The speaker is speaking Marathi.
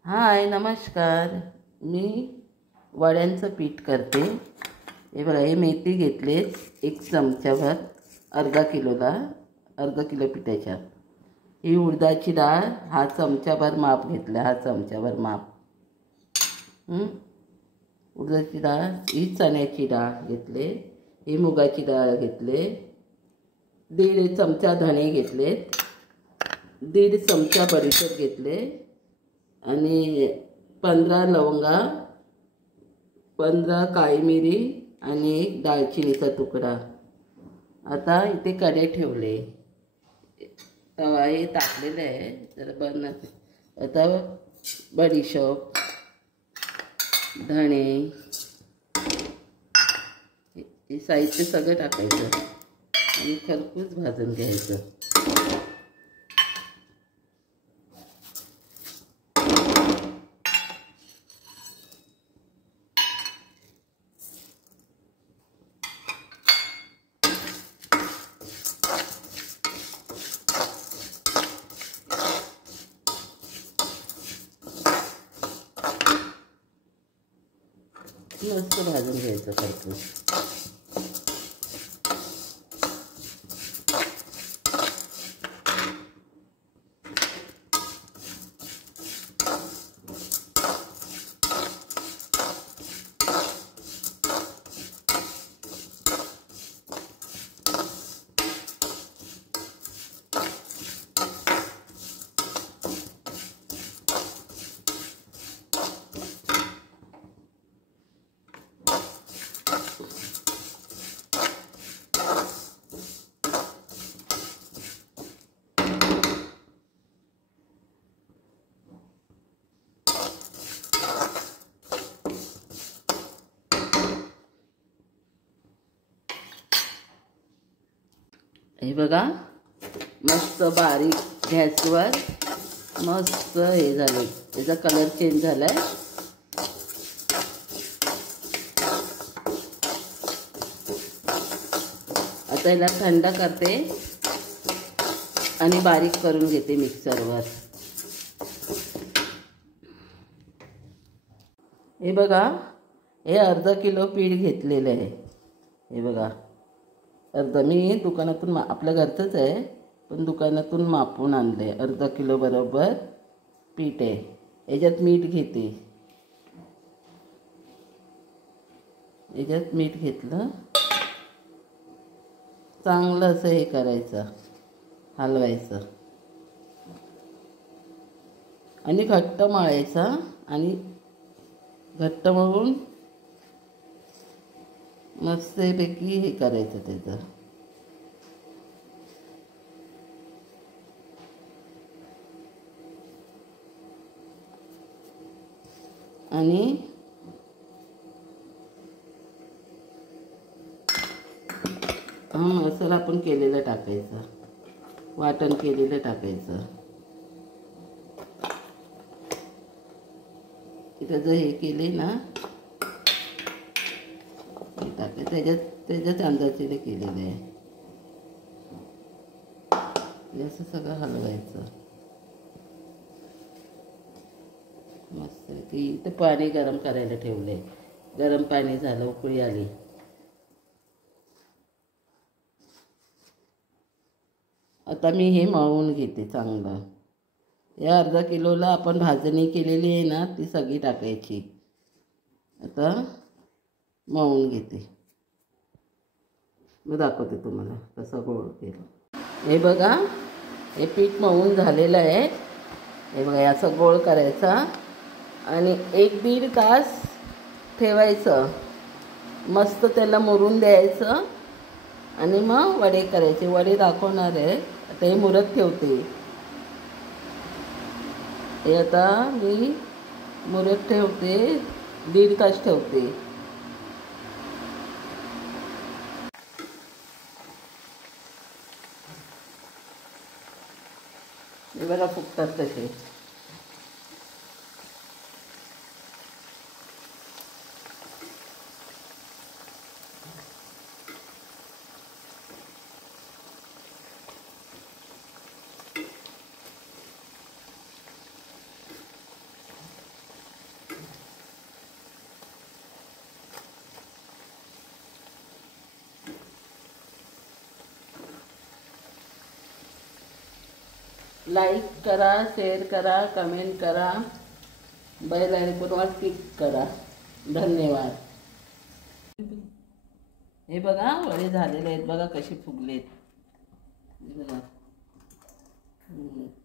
हाय नमस्कार. मी वड्यांचं पीठ करते. हे बघा, हे मेथी घेतले एक चमचाभर, अर्धा किलो पिठाच्या. ही उडदाची डाळ हा चमचाभर माप घेतला, हा चमचाभर माप. उडदाची डाळ, ही चण्याची डाळ घेतले, ही मुगाची डाळ घेतले, 1.5 चमचा धणे घेतलेत, 1.5 चमचा बडीशेप घेतले आणि 15 लवंगा, 15 काळी मिरी आणि 1 दालचिनीचा तुकडा. आता इथे कडे ठेवले, तवा हे टाकलेलं आहे जरा बंद. आता बडीशेप, धणे, हे साहित्य सगळं टाकायचं आणि खरपूस भाजून घ्यायचं. मस्त भाजून घ्यायचं खरपूस. हे बघा, मस्त बारीक गॅसवर मस्त हे झालं, त्याचा कलर चेंज झालाय. आता याला थंड करते आणि बारीक करून घेते मिक्सरवर. हे बघा, हे अर्धा किलो पीठ घेतलेलं आहे. हे बघा, मी दुकानातून आपल्या घरचंच आहे, पण दुकानातून मापून आणले. अर्धा किलो बरोबर पीठ आहे. याच्यात मीठ घेते, याच्यात मीठ घेतलं, चांगलं असं हे करायचं, हलवायचं आणि घट्ट मळायचा. आणि घट्ट मळून मस्तपैकी हे करायचं त्याचं. आणि हा मसाला आपण केलेला टाकायचा, वाटण केलेलं टाकायचं. त्याचं हे केले ना, त्याच्यात अंदाजाने केलेलं आहे. असं सगळं हलवायचं मस्त. की इथं पाणी गरम करायला ठेवले, गरम पाणी झालं, उकळी आली. आता मी हे मळून घेते चांगलं. या अर्धा किलोला आपण भाजणी केलेली आहे ना, ती सगळी टाकायची. आता मळून घेते, मी दाखवते तुम्हाला कसं गोळ केलं. हे बघा, हे पीठ मळून झालेलं आहे. हे बघा, असं गोळ करायचा आणि 1-1.5 तास ठेवायचं. मस्त त्याला मुरून द्यायचं आणि मग वडे करायचे. वडे दाखवणार आहे. आता हे मुरत ठेवते. हे आता मी मुरत ठेवते, 1.5 तास ठेवते. हे बघा, फुगतात तसे. लाईक करा, शेअर करा, कमेंट करा, बेल आयकॉनवर क्लिक करा. धन्यवाद. हे बघा वडे झालेले आहेत बघा कसे फुगलेत. हे बघा.